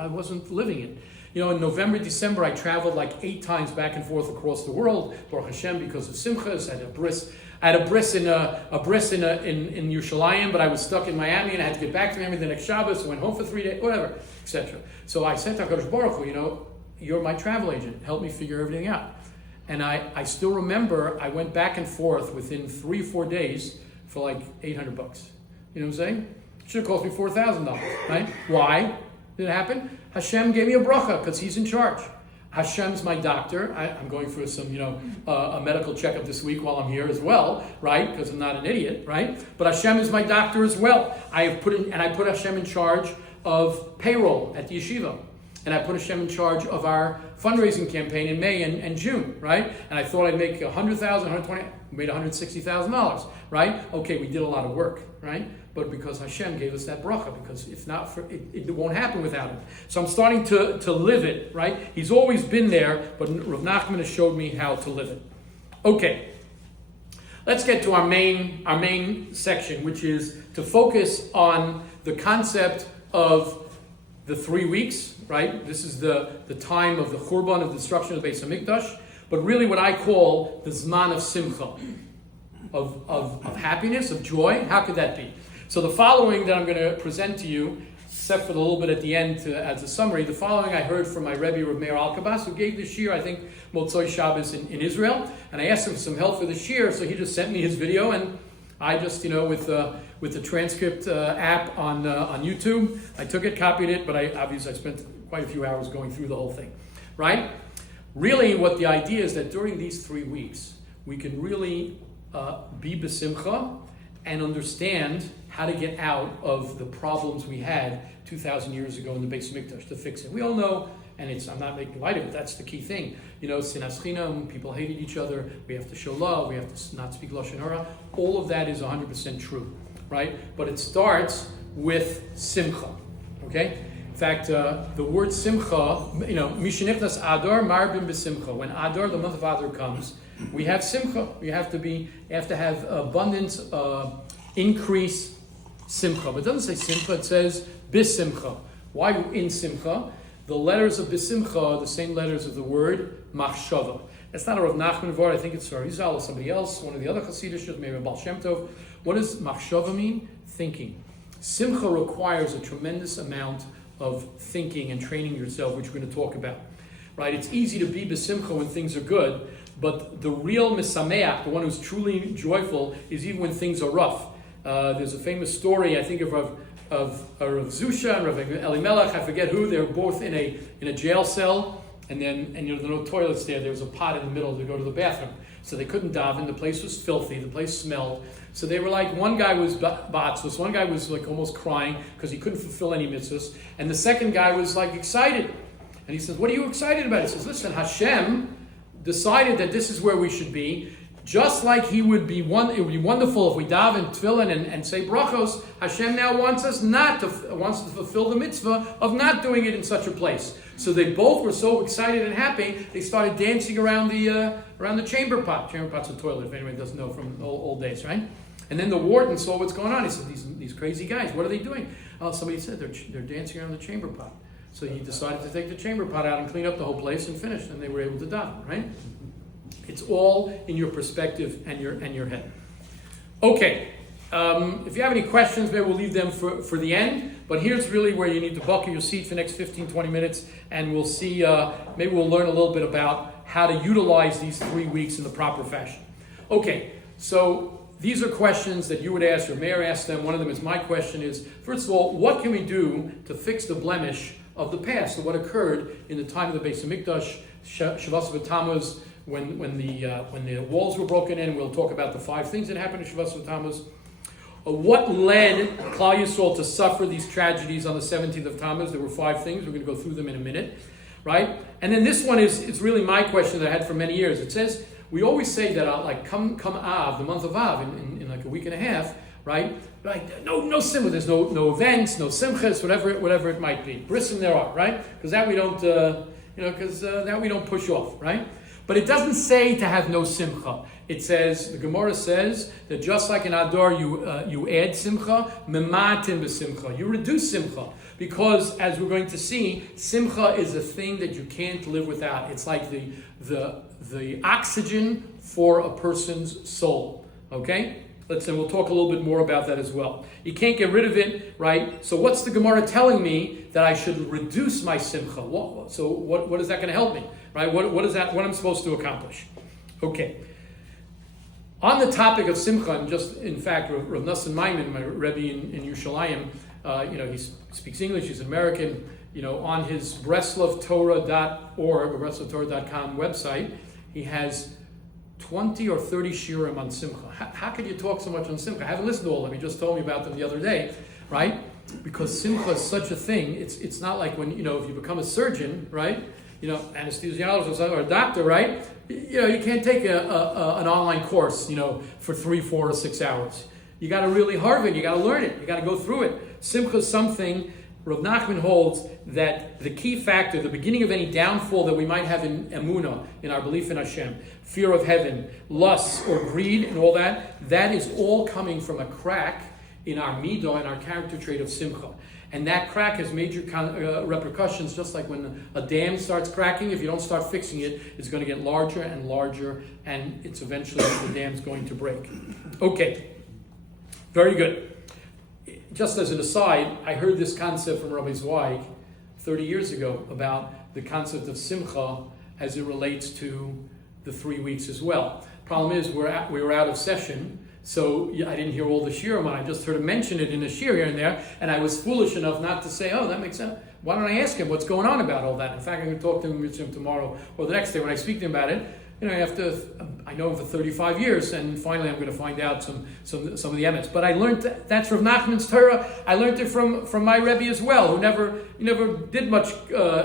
wasn't living it. In November, December, I traveled like 8 times back and forth across the world, Baruch Hashem, because of simchas. I had a bris in Yerushalayim, but I was stuck in Miami and I had to get back to Miami the next Shabbos. I went home for 3 days, whatever, etc. So I said to HaKadosh Baruch Hu, you're my travel agent. Help me figure everything out. And I still remember I went back and forth within 3 or 4 days for like $800. You know what I'm saying? It should have cost me $4,000, right? Why did it happen? Hashem gave me a bracha because He's in charge. Hashem's my doctor. I'm going for some, a medical checkup this week while I'm here as well, right? Because I'm not an idiot, right? But Hashem is my doctor as well. I put Hashem in charge of payroll at the yeshiva. And I put Hashem in charge of our fundraising campaign in May and June, right? And I thought I'd make $100,000, $120,000, made $160,000, right? Okay, we did a lot of work, right? But because Hashem gave us that bracha, because if not for it won't happen without Him. So I'm starting to live it, right? He's always been there, but Rav Nachman has showed me how to live it. Okay, let's get to our main section, which is to focus on the concept of the 3 weeks, right? This is the time of the Churban, of the destruction of the Beis HaMikdash, but really what I call the Zman of Simcha, of happiness, of joy. How could that be? So the following that I'm going to present to you, except for the little bit at the end as a summary, the following I heard from my Rebbe, Rav Meir Alkabas, who gave this year, I think, Motzoi Shabbos in Israel, and I asked him for some help for this year, so he just sent me his video, and I just, with the transcript app on YouTube, I took it, copied it, but I spent quite a few hours going through the whole thing, right? Really, what the idea is that during these 3 weeks, we can really be besimcha and understand how to get out of the problems we had 2,000 years ago in the Beis HaMikdash, to fix it. We all know, and I'm not making light of it, that's the key thing. Sinas Chinam, people hated each other, we have to show love, we have to not speak Lashon Hara. All of that is 100% true, right? But it starts with simcha, okay? In fact, the word simcha, Mishenichnas Adar, Marbim B'simcha. When Adar, the month of Adar comes, we have simcha. You have to have abundance, increase simcha. But it doesn't say simcha, it says bisimcha. Why in simcha? The letters of bisimcha are the same letters of the word machshava. That's not a Rav Nachman word, I think it's Arizal or somebody else, one of the other Hasidic, maybe a Baal Shem Tov. What does machshava mean? Thinking. Simcha requires a tremendous amount of thinking and training yourself, which we're going to talk about. Right? It's easy to be besimcha when things are good, but the real misameach, the one who's truly joyful, is even when things are rough. There's a famous story, I think, of Rav Zusha and Rav Elimelech, I forget who. They were both in a jail cell, and there were no toilets there. There was a pot in the middle to go to the bathroom, so they couldn't daven. The place was filthy. The place smelled. So they were like, one guy was ba'atzvus, one guy was like almost crying because he couldn't fulfill any mitzvahs, and the second guy was like excited. And he says, "What are you excited about?" He says, "Listen, Hashem decided that this is where we should be. Just like it would be wonderful if we daven tefillin and say brachos. Hashem now wants us to fulfill the mitzvah of not doing it in such a place." So they both were so excited and happy, they started dancing around the chamber pot. Chamber pot's a toilet, if anyone doesn't know from old days, right? And then the warden saw what's going on. He said, "These crazy guys, what are they doing?" Oh, somebody said they're dancing around the chamber pot. So he decided to take the chamber pot out and clean up the whole place and finish, and they were able to daven, right? It's all in your perspective and your head. Okay, if you have any questions, maybe we'll leave them for the end. But here's really where you need to buckle your seat for the next 15, 20 minutes, and we'll see, maybe we'll learn a little bit about how to utilize these 3 weeks in the proper fashion. Okay, so these are questions that you would ask, or Mayor asked them. One of them is my question is, first of all, what can we do to fix the blemish of the past, of what occurred in the time of the Beis Hamikdash, Shavas V'Tammuz, when the walls were broken in? We'll talk about the 5 things that happened in Shavas V'Tammuz. What led Klal Yisrael to suffer these tragedies on the 17th of Tammuz? There were 5 things. We're going to go through them in a minute, right? And then this one it's really my question that I had for many years. It says, we always say that like come Av, the month of Av, in like a week and a half, right? Like no simcha. There's no events, no simchas, whatever it might be. Brissim there are, right? Because that we don't, that we don't push off, right? But it doesn't say to have no simcha. It says, the Gemara says that just like in Adar you add simcha, mematin b'simcha. You reduce simcha. Because as we're going to see, simcha is a thing that you can't live without. It's like the oxygen for a person's soul. Okay? We'll talk a little bit more about that as well. You can't get rid of it, right? So what's the Gemara telling me? That I should reduce my simcha. What is that going to help me? Right? What is that? What I'm supposed to accomplish? Okay. On the topic of simcha, and just in fact, Rav Nosson Maimon, my Rebbe in Yerushalayim, he speaks English. He's American. On his BreslovTorah.org or BreslovTorah.com website, he has 20 or 30 shiurim on simcha. How could you talk so much on simcha? I haven't listened to all of them. He just told me about them the other day, right? Because simcha is such a thing. It's not like when, if you become a surgeon, right? Anesthesiologist or a doctor, right? You can't take an online course, for 3, 4, or 6 hours. You got to really harv it. You got to learn it. You got to go through it. Simcha is something Rav Nachman holds that the key factor, the beginning of any downfall that we might have in emunah, in our belief in Hashem, fear of heaven, lust or greed and all that is all coming from a crack in our midah, in our character trait of simcha. And that crack has major repercussions, just like when a dam starts cracking. If you don't start fixing it, it's going to get larger and larger, and it's eventually the dam's going to break. Okay, very good. Just as an aside, I heard this concept from Rabbi Zweig 30 years ago about the concept of simcha as it relates to the 3 weeks as well. Problem is, we were out of session, so I didn't hear all the shiurim. I just heard him mention it in a shiur here and there, and I was foolish enough not to say, "Oh, that makes sense." Why don't I ask him what's going on about all that? In fact, I'm going to talk to him tomorrow or the next day when I speak to him about it. I know him for 35 years, and finally I'm going to find out some of the emets. But I learned that's Rav Nachman's Torah. I learned it from my Rebbe as well, who never did much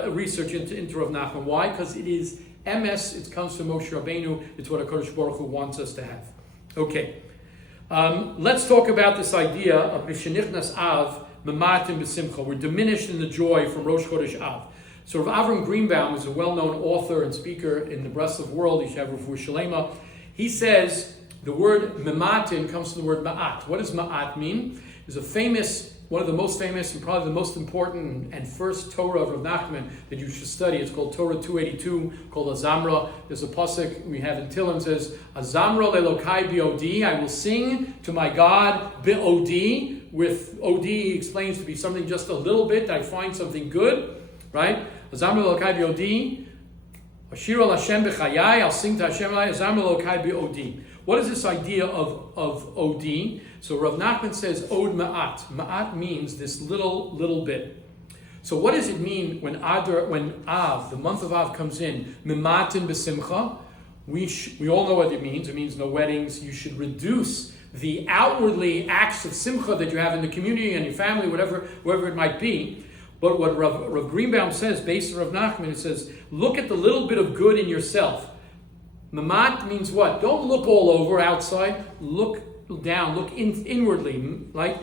research into Rav Nachman. Why? Because it is emes. It comes from Moshe Rabbeinu. It's what HaKadosh Baruch Hu wants us to have. Okay. Let's talk about this idea of Mishenichnas Av, Mematim B'Simcha. We're diminished in the joy from Rosh Chodesh Av. So Rav Avram Greenbaum is a well-known author and speaker in the Breslov world. Yeshiva Refuah Shalema. He says the word Mematim comes from the word Ma'at. What does Ma'at mean? It's one of the most famous and probably the most important and first Torah of Rav Nachman that you should study. It's called Torah 282, called Azamra. There's a pasuk we have in Tehillim says, Azamra lelokai bi'odi, I will sing to my God bi'odi. With odi, he explains to be something just a little bit. I find something good, right? Azamra lelokai bi'odi. Ashir al Hashem b'chayai, I'll sing to Hashem, Azam Elokai b'odi. What is this idea of Odi? So Rav Nachman says Od Ma'at. Ma'at means this little bit. So what does it mean when Av, the month of Av comes in, Mimatin b'simcha? We all know what it means. It means no weddings. You should reduce the outwardly acts of simcha that you have in the community and your family, wherever it might be. But what Rav Greenbaum says, based on Rav Nachman, it says, look at the little bit of good in yourself. Mamat means what? Don't look all over outside. Look down. Look inwardly. Like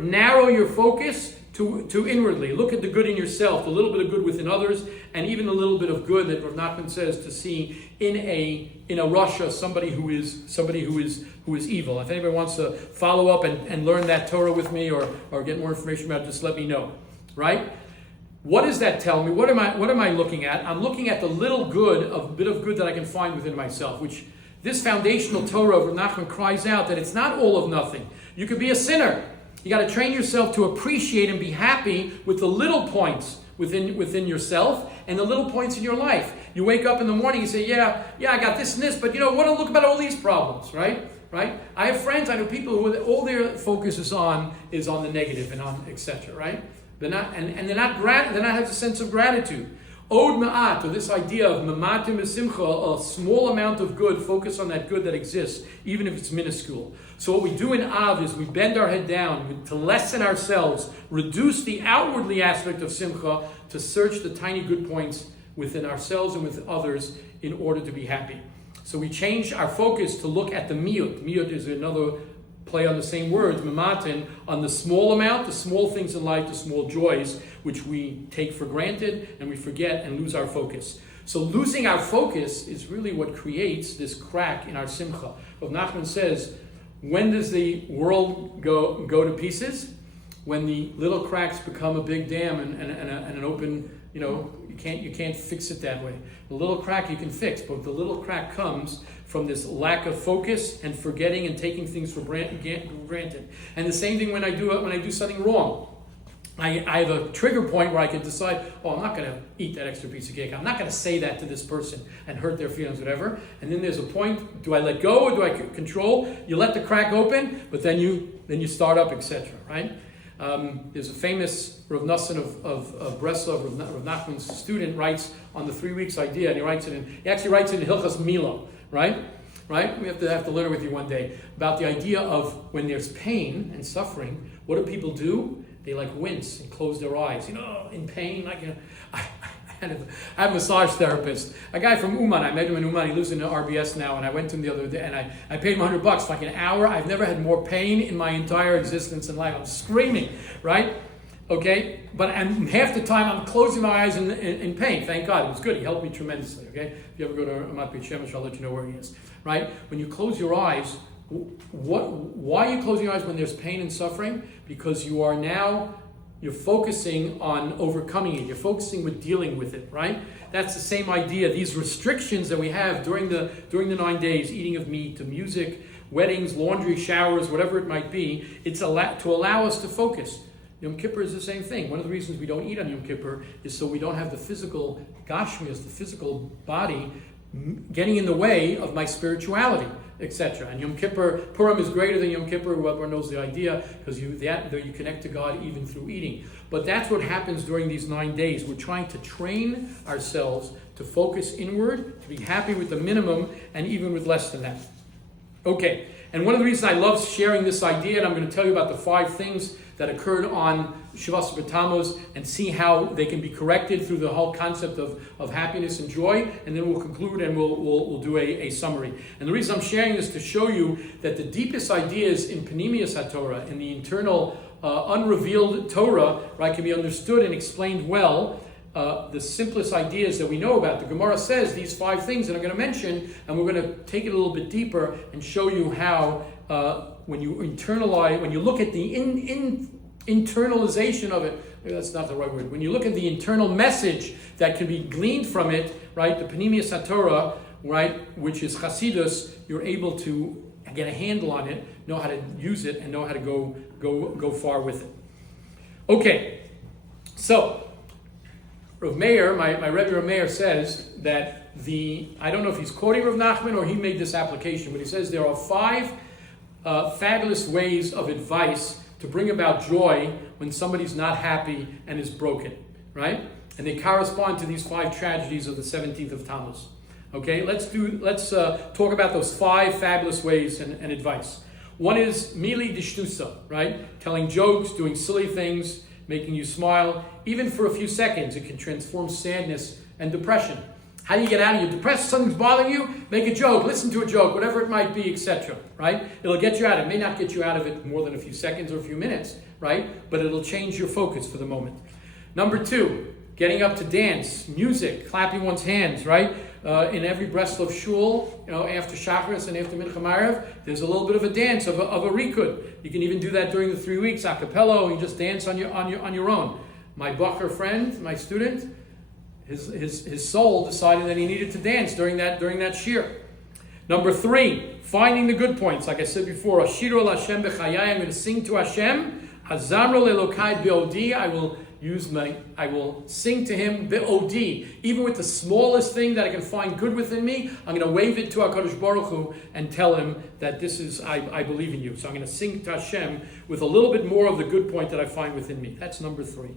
narrow your focus to inwardly. Look at the good in yourself, the little bit of good within others, and even a little bit of good that Rav Nachman says to see in a Rasha, somebody who is evil. If anybody wants to follow up and learn that Torah with me or get more information about it, just let me know. Right? What does that tell me? What am I looking at? I'm looking at the little good, a bit of good that I can find within myself, which this foundational Torah of Rav Nachman cries out that it's not all of nothing. You could be a sinner. You got to train yourself to appreciate and be happy with the little points within yourself and the little points in your life. You wake up in the morning and say, yeah, I got this and this, but what do I look about all these problems, right? I have friends, I know people who all their focus is on the negative and on etc. Right? They're not have a sense of gratitude. Od ma'at, or this idea of mamatim simcha, a small amount of good, focus on that good that exists, even if it's minuscule. So what we do in Av is we bend our head down to lessen ourselves, reduce the outwardly aspect of simcha, to search the tiny good points within ourselves and with others in order to be happy. So we change our focus to look at the miyut. Miyut is another play on the same words, mamatin, on the small amount, the small things in life, the small joys, which we take for granted and we forget and lose our focus. So losing our focus is really what creates this crack in our simcha. Rav Nachman says, when does the world go to pieces? When the little cracks become a big dam and an open, you can't fix it that way. The little crack you can fix, but the little crack comes from this lack of focus and forgetting and taking things for granted. And the same thing when I do something wrong. I have a trigger point where I can decide, I'm not going to eat that extra piece of cake. I'm not going to say that to this person and hurt their feelings, whatever. And then there's a point, do I let go or do I control? You let the crack open, but then you start up, etc. Right? There's a famous Rav Nosson of Breslov, Rav Nachman's student, writes on the 3 weeks idea, and he actually writes it in Hilchas Milo, right? We have to learn it with you one day about the idea of when there's pain and suffering. What do people do? They wince and close their eyes, in pain. I have a massage therapist, a guy from Uman. I met him in Uman. He lives in the RBS now, and I went to him the other day, and I paid him $100 for an hour. I've never had more pain in my entire existence and life. I'm screaming, right? Okay, but half the time I'm closing my eyes in pain. Thank God, it was good. He helped me tremendously. Okay, if you ever go to Ramat Beit Shemesh, I'll let you know where he is. Right? When you close your eyes, why are you closing your eyes when there's pain and suffering? Because you're focusing on overcoming it. You're focusing with dealing with it, right? That's the same idea. These restrictions that we have during the 9 days, eating of meat, to music, weddings, laundry, showers, whatever it might be, it's to allow us to focus. Yom Kippur is the same thing. One of the reasons we don't eat on Yom Kippur is so we don't have the physical gashmias, the physical body, getting in the way of my spirituality, etc. And Yom Kippur, Purim is greater than Yom Kippur. Whoever knows the idea, because you connect to God even through eating. But that's what happens during these 9 days. We're trying to train ourselves to focus inward, to be happy with the minimum, and even with less than that. Okay, and one of the reasons I love sharing this idea, and I'm going to tell you about the 5 things that occurred on Shavas B'Tammuz, and see how they can be corrected through the whole concept of happiness and joy, and then we'll conclude and we'll do a summary. And the reason I'm sharing this to show you that the deepest ideas in Panemius HaTorah, in the internal unrevealed Torah, right, can be understood and explained well. The simplest ideas that we know about. The Gemara says these 5 things that I'm going to mention, and we're going to take it a little bit deeper and show you how when you internalize, when you look at the internalization of it, maybe that's not the right word, when you look at the internal message that can be gleaned from it, right, the Panemius HaTorah, right, which is Chasidus, you're able to get a handle on it, know how to use it, and know how to go far with it. Okay, so Rav Meir, my Rebbe Rav Meir says that I don't know if he's quoting Rav Nachman or he made this application, but he says there are 5 fabulous ways of advice to bring about joy when somebody's not happy and is broken, right? And they correspond to these 5 tragedies of the 17th of Tammuz. Okay, let's talk about those 5 fabulous ways and advice. One is mili dishtusa, right? Telling jokes, doing silly things, making you smile. Even for a few seconds, it can transform sadness and depression. How do you get out of your depressed? Something's bothering you? Make a joke, listen to a joke, whatever it might be, etc. Right? It'll get you out of it. It may not get you out of it more than a few seconds or a few minutes, right? But it'll change your focus for the moment. Number 2, getting up to dance, music, clapping one's hands, right? In every Breslov shul, after Shacharis and after Mincha Maariv, there's a little bit of a dance of a rikud. You can even do that during the 3 weeks, a cappella, you just dance on your own. My Bacher friend, my student, his soul decided that he needed to dance during that shir. Number 3, finding the good points. Like I said before, Ashiru al Hashem b'chayai, I'm going to sing to Hashem. Hazamro lelokai bi'odi, I will sing to him bi'odi. Even with the smallest thing that I can find good within me, I'm going to wave it to HaKadosh Baruch Hu and tell him that this is, I believe in you. So I'm going to sing to Hashem with a little bit more of the good point that I find within me. That's number 3.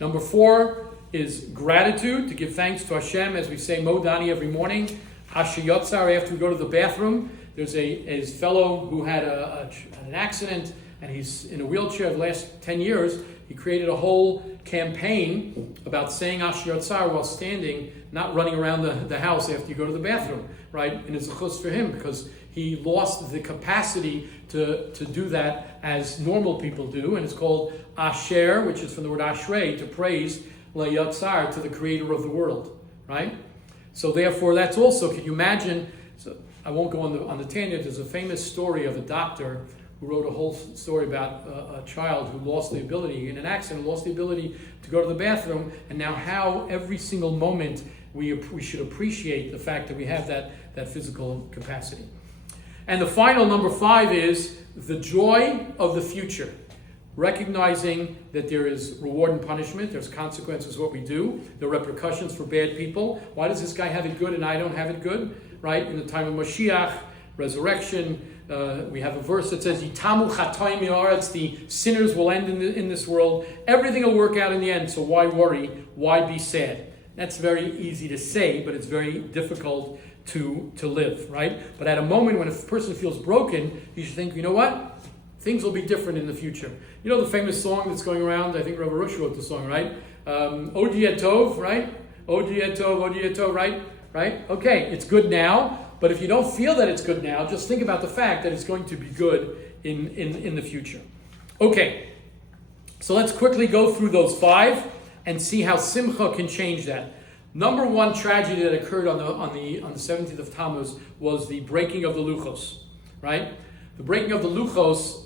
Number 4 is gratitude, to give thanks to Hashem, as we say Modani every morning. Asher Yotzar, after we go to the bathroom. There's a fellow who had an accident, and he's in a wheelchair the last 10 years. He created a whole campaign about saying Asher Yotzar while standing, not running around the house after you go to the bathroom, right? And it's a chus for him, because he lost the capacity to do that as normal people do, and it's called Asher, which is from the word Ashrei, to praise Le'yotzar, to the creator of the world, right? So therefore, that's also, can you imagine, so I won't go on the tangent, there's a famous story of a doctor who wrote a whole story about a child who lost the ability, in an accident, lost the ability to go to the bathroom, and now how every single moment we should appreciate the fact that we have that physical capacity. And the final, number 5, is the joy of the future. Recognizing that there is reward and punishment, there's consequences for what we do, there are repercussions for bad people. Why does this guy have it good and I don't have it good? Right? In the time of Mashiach, resurrection, we have a verse that says, Yitamu chatoim mi'aretz, the sinners will end in this world. Everything will work out in the end, so why worry? Why be sad? That's very easy to say, but it's very difficult to live, right? But at a moment when a person feels broken, you should think, you know what? Things will be different in the future. You know the famous song that's going around, I think Rebbe Rosh wrote the song, right? Odi Tov, right? Odi Tov, right? Right? Okay, it's good now, but if you don't feel that it's good now, just think about the fact that it's going to be good in the future. Okay, so let's quickly go through those 5 and see how simcha can change that. Number 1 tragedy that occurred on the 17th of Tammuz was the breaking of the luchos, right? The breaking of the luchos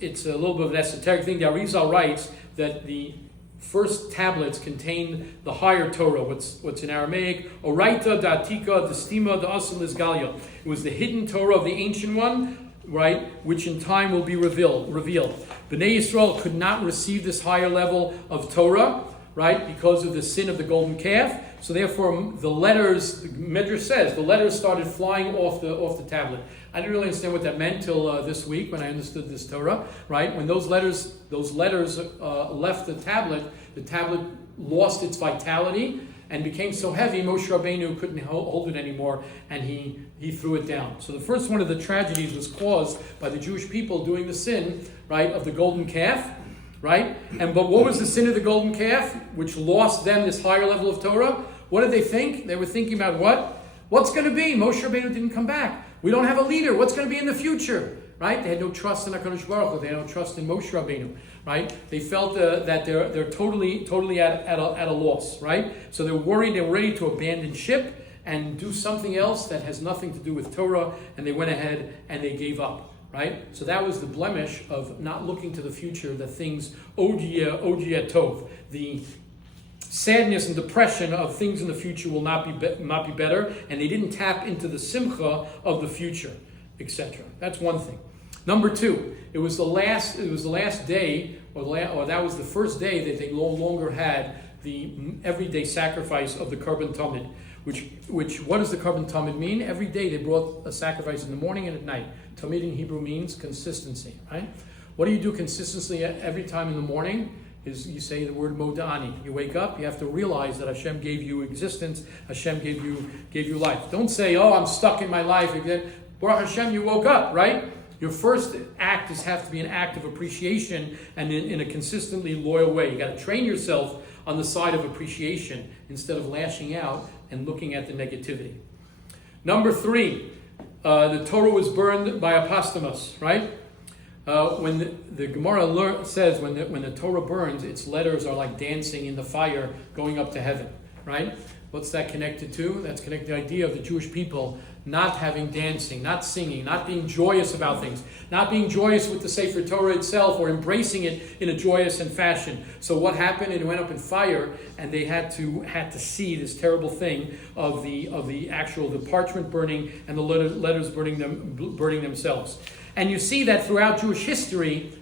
it's a little bit of an esoteric thing. The Arizal writes that the first tablets contain the higher Torah, what's in Aramaic, Oraita, Da'atika, Destima, Da'asim, Lizgalia. It was the hidden Torah of the ancient one, right, which in time will be revealed. Bnei Yisrael could not receive this higher level of Torah, right, because of the sin of the golden calf. So therefore, the letters, the Midrash says, the letters started flying off the tablet. I didn't really understand what that meant till this week when I understood this Torah, right? When those letters left the tablet lost its vitality and became so heavy, Moshe Rabbeinu couldn't hold it anymore, and he threw it down. So the first one of the tragedies was caused by the Jewish people doing the sin, right, of the golden calf, right? But what was the sin of the golden calf, which lost them this higher level of Torah? What did they think? They were thinking about what? What's going to be? Moshe Rabbeinu didn't come back. We don't have a leader. What's going to be in the future? Right? They had no trust in HaKadosh Baruch Hu. They had no trust in Moshe Rabbeinu. Right? They felt that they're totally at a loss. Right? So they're worried. They're ready to abandon ship and do something else that has nothing to do with Torah. And they went ahead and they gave up. Right? So that was the blemish of not looking to the future. The things Odia Tov. The sadness and depression of things in the future will not be better, and they didn't tap into the simcha of the future, etc. That's one thing. Number 2, it was the last day, or that was the first day that they no longer had the everyday sacrifice of the Korban Tamid. Which what does the Korban Tamid mean? Every day they brought a sacrifice in the morning and at night. Tamid in Hebrew means consistency, right? What do you do consistently every time in the morning? Is you say the word modani. You wake up, you have to realize that Hashem gave you existence, Hashem gave you life. Don't say, oh, I'm stuck in my life again. Baruch Hashem, you woke up, right? Your first act has to be an act of appreciation and in a consistently loyal way. You got to train yourself on the side of appreciation instead of lashing out and looking at the negativity. Number 3, the Torah was burned by apostamas, right? When the Gemara says when the Torah burns, its letters are like dancing in the fire going up to heaven, right? What's that connected to? That's connected to the idea of the Jewish people not having dancing, not singing, not being joyous about things, not being joyous with the Sefer Torah itself or embracing it in a joyous and fashion. So what happened? It went up in fire, and they had to see this terrible thing of the parchment burning and the letters burning themselves. And you see that throughout Jewish history,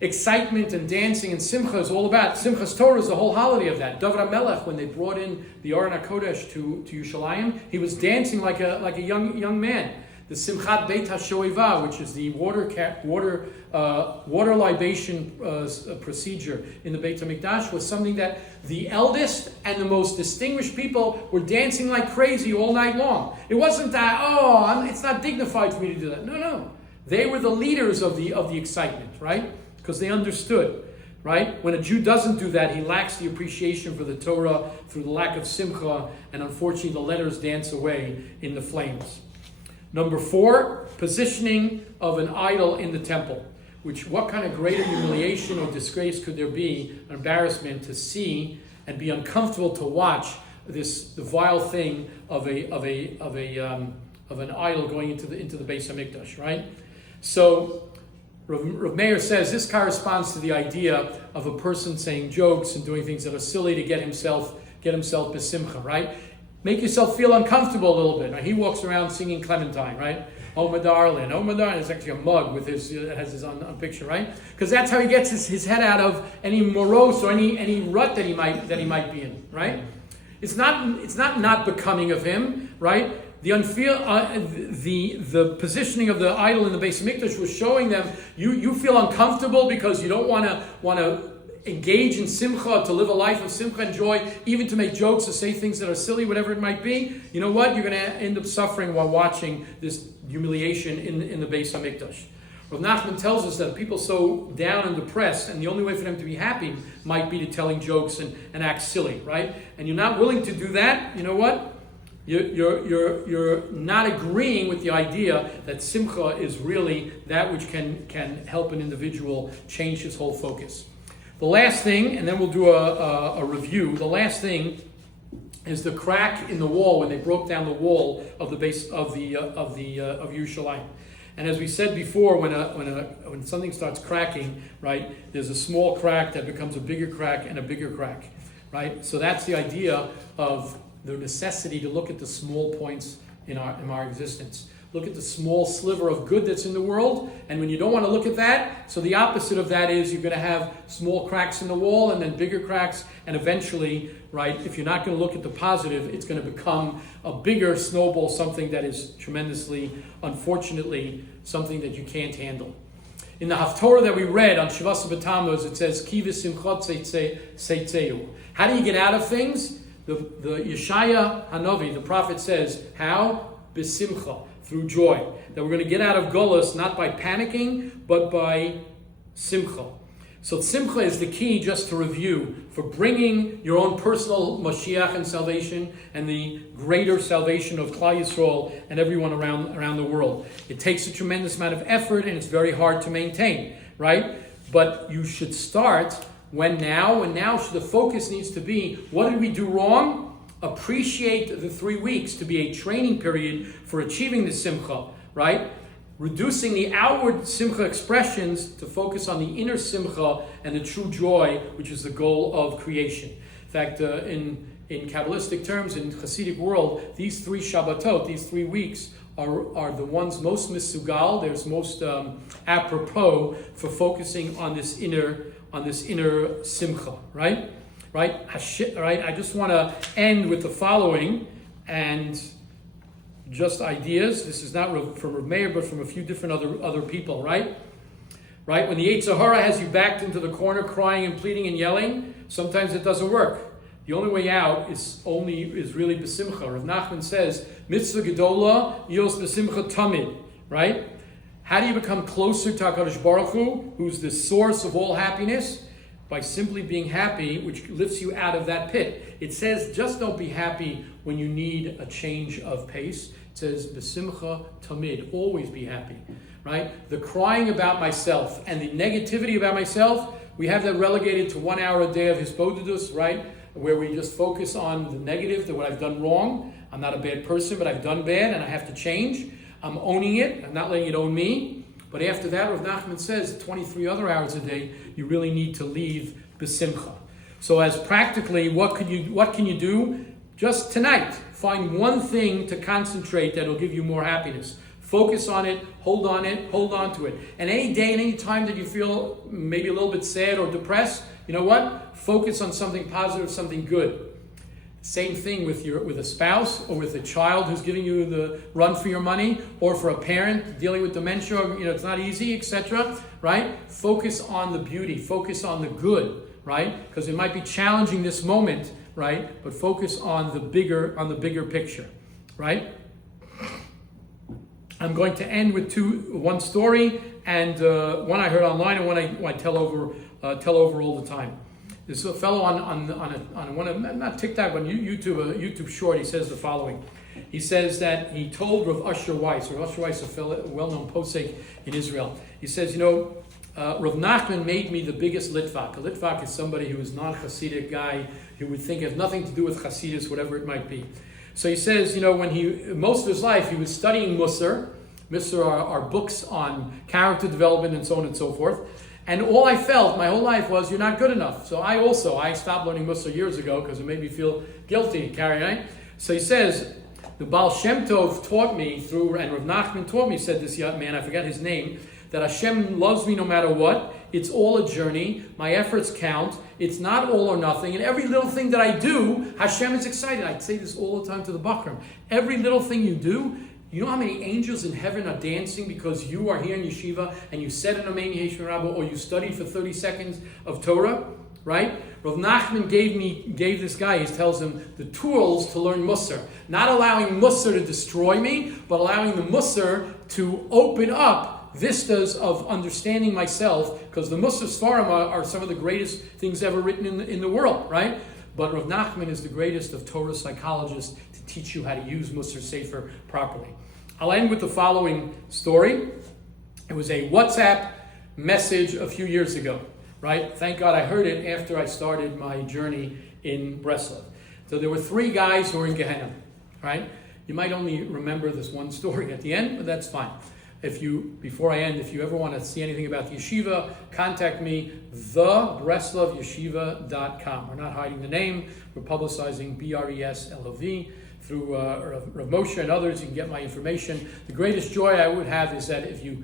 excitement and dancing and simcha is all about. Simchas Torah is the whole holiday of that. David HaMelech, when they brought in the Aron HaKodesh to Yerushalayim, he was dancing like a young man. The Simchat Beit HaShoeva, which is the water libation procedure in the Beit HaMikdash, was something that the eldest and the most distinguished people were dancing like crazy all night long. It wasn't that, it's not dignified for me to do that. No. They were the leaders of the excitement, right? Because they understood, right? When a Jew doesn't do that, he lacks the appreciation for the Torah through the lack of simcha, and unfortunately the letters dance away in the flames. Number 4, positioning of an idol in the temple. What kind of greater humiliation or disgrace could there be, an embarrassment to see and be uncomfortable to watch the vile thing of an idol going into the Beis HaMikdash, right? So Rav Meir says this corresponds to the idea of a person saying jokes and doing things that are silly to get himself besimcha, right? Make yourself feel uncomfortable a little bit. Right? He walks around singing Clementine, right? Oh my darling, it's actually a mug with his has his on picture, right? Because that's how he gets his head out of any morose or any rut that he might be in, right? It's not becoming of him, right? The positioning of the idol in the Beis HaMikdash was showing them you feel uncomfortable because you don't want to engage in simcha, to live a life of simcha and joy, even to make jokes, to say things that are silly, whatever it might be. You know what? You're going to end up suffering while watching this humiliation in the Beis HaMikdash. Rav Nachman tells us that people so down and depressed, and the only way for them to be happy might be to telling jokes and act silly, right? And you're not willing to do that. You know what? You're not agreeing with the idea that simcha is really that which can help an individual change his whole focus. The last thing, and then we'll do a review. The last thing is the crack in the wall when they broke down the wall of the base of Yerushalayim. And as we said before, when something starts cracking, right, there's a small crack that becomes a bigger crack and a bigger crack, right? So that's the idea of the necessity to look at the small points in our existence. Look at the small sliver of good that's in the world, and when you don't want to look at that, so the opposite of that is you're going to have small cracks in the wall and then bigger cracks, and eventually, right, if you're not going to look at the positive, it's going to become a bigger snowball, something that is tremendously, unfortunately, something that you can't handle. In the Haftorah that we read on Shavas B'Tammuz, it says, Ki v'simchot seitzeu. How do you get out of things? The Yeshaya Hanavi, the prophet says, how? B'simcha, through joy. That we're going to get out of Golus not by panicking, but by simcha. So simcha is the key, just to review, for bringing your own personal Mashiach and salvation and the greater salvation of Klal Yisrael and everyone around the world. It takes a tremendous amount of effort and it's very hard to maintain, right? But you should start when now the focus needs to be, what did we do wrong? Appreciate the 3 weeks to be a training period for achieving the simcha, right? Reducing the outward simcha expressions to focus on the inner simcha and the true joy, which is the goal of creation. In fact, in Kabbalistic terms, in Hasidic world, these 3 Shabbatot, these 3 weeks, are the ones most misugal, there's most apropos for focusing on this inner simcha, right? right? Right? I just want to end with the following, and just ideas. This is not from Rav Meir, but from a few different other people, right? Right? When the Yetzer Hara has you backed into the corner, crying and pleading and yelling, sometimes it doesn't work. The only way out is really b'simcha. Rav Nachman says, mitzvah gedola yos b'simcha tamid, right? How do you become closer to HaKadosh Baruch Hu, who's the source of all happiness? By simply being happy, which lifts you out of that pit. It says, just don't be happy when you need a change of pace. It says, b'simcha tamid, always be happy, right? The crying about myself and the negativity about myself, we have that relegated to 1 hour a day of hisbodedus, right? Where we just focus on the negative, that what I've done wrong. I'm not a bad person, but I've done bad and I have to change. I'm owning it. I'm not letting it own me. But after that, Rav Nachman says, 23 other hours a day, you really need to leave b'simcha. So as practically, what can you do? Just tonight, find one thing to concentrate that will give you more happiness. Focus on it, hold on to it. And any day and any time that you feel maybe a little bit sad or depressed, you know what? Focus on something positive, something good. Same thing with a spouse or with a child who's giving you the run for your money, or for a parent dealing with dementia, it's not easy, etc. Right? Focus on the beauty, focus on the good, right? Because it might be challenging this moment, right? But focus on the bigger picture, right? I'm going to end with one story, and one I heard online and one I tell over all the time. There's a fellow on one of, not TikTok, but YouTube short. He says the following. He says that he told Rav Asher Weiss, a well-known posek in Israel. He says, Rav Nachman made me the biggest litvak. A litvak is somebody who is non-Hasidic guy who would think it has nothing to do with Hasidus, whatever it might be. So he says, when most of his life he was studying Musar. Musar are books on character development and so on and so forth. And all I felt my whole life was, you're not good enough. So I stopped learning Musar years ago because it made me feel guilty, right? So he says, the Baal Shem Tov taught me and Rav Nachman taught me, said this young man, I forgot his name, that Hashem loves me no matter what. It's all a journey. My efforts count. It's not all or nothing. And every little thing that I do, Hashem is excited. I say this all the time to the Bakram. Every little thing you do, you know how many angels in heaven are dancing because you are here in yeshiva and you said an Amen Yeshua Rabba, or you studied for 30 seconds of Torah, right? Rav Nachman gave this guy, he tells him, the tools to learn Musar. Not allowing Musar to destroy me, but allowing the Musar to open up vistas of understanding myself, because the Musar Sfarim are some of the greatest things ever written in the world, right? But Rav Nachman is the greatest of Torah psychologists to teach you how to use Musar Sefer properly. I'll end with the following story. It was a WhatsApp message a few years ago, right? Thank God I heard it after I started my journey in Breslov. So there were 3 guys who were in Gehenna, right? You might only remember this one story at the end, but that's fine. Before I end, if you ever want to see anything about the yeshiva, contact me, thebreslovyeshiva.com. We're not hiding the name. We're publicizing BRESLOV. Through Rav Moshe and others, you can get my information. The greatest joy I would have is that if you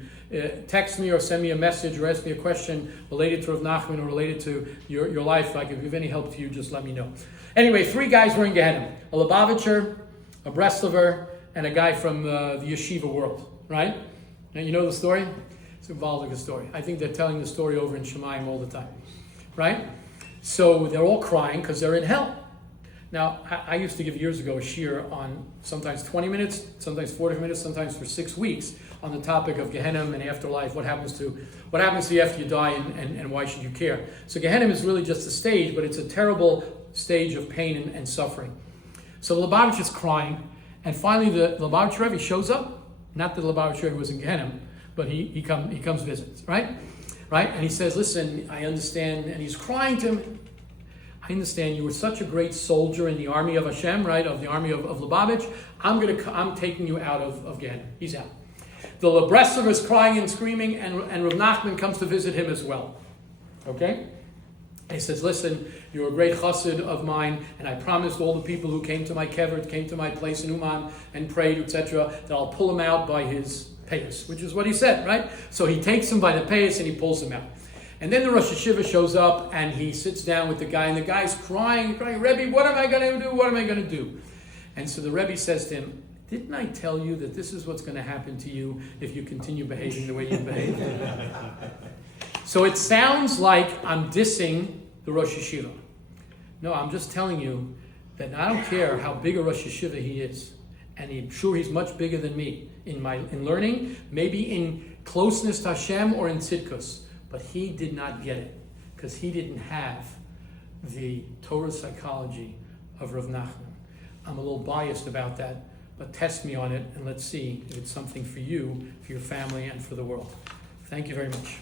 text me or send me a message or ask me a question related to Rav Nachman or related to your life, if I can give any help to you, just let me know. Anyway, 3 guys were in Gehenna. A Lubavitcher, a Breslover, and a guy from the yeshiva world, right? Now, you know the story? It's a Valdiga story. I think they're telling the story over in Shemayim all the time, right? So they're all crying because they're in hell. Now, I used to give years ago a shir on sometimes 20 minutes, sometimes 40 minutes, sometimes for 6 weeks on the topic of Gehenna and afterlife, what happens to you after you die, and why should you care? So Gehenna is really just a stage, but it's a terrible stage of pain and suffering. So the Lubavitch is crying, and finally the Lubavitch Rebbe shows up. Not that the Lubavitch Rebbe was in Gehenna, but he comes visits, right? And he says, listen, I understand, and he's crying to him. I understand you were such a great soldier in the army of Hashem, right? Of the army of Lubavitch. I'm taking you out of Gehenna. He's out. The Breslov is crying and screaming, and Rav Nachman comes to visit him as well. Okay? And he says, listen, you're a great chassid of mine, and I promised all the people who came to my kever, came to my place in Uman and prayed, etc., that I'll pull him out by his payas, which is what he said, right? So he takes him by the payas and he pulls him out. And then the Rosh Yeshiva shows up and he sits down with the guy, and the guy's crying, Rebbe, what am I going to do? What am I going to do? And so the Rebbe says to him, didn't I tell you that this is what's going to happen to you if you continue behaving the way you behave? So it sounds like I'm dissing the Rosh Yeshiva. No, I'm just telling you that I don't care how big a Rosh Yeshiva he is, and I'm sure he's much bigger than me in learning, maybe in closeness to Hashem or in tzidkus, but he did not get it because he didn't have the Torah psychology of Rav Nachman. I'm a little biased about that, but test me on it and let's see if it's something for you, for your family, and for the world. Thank you very much.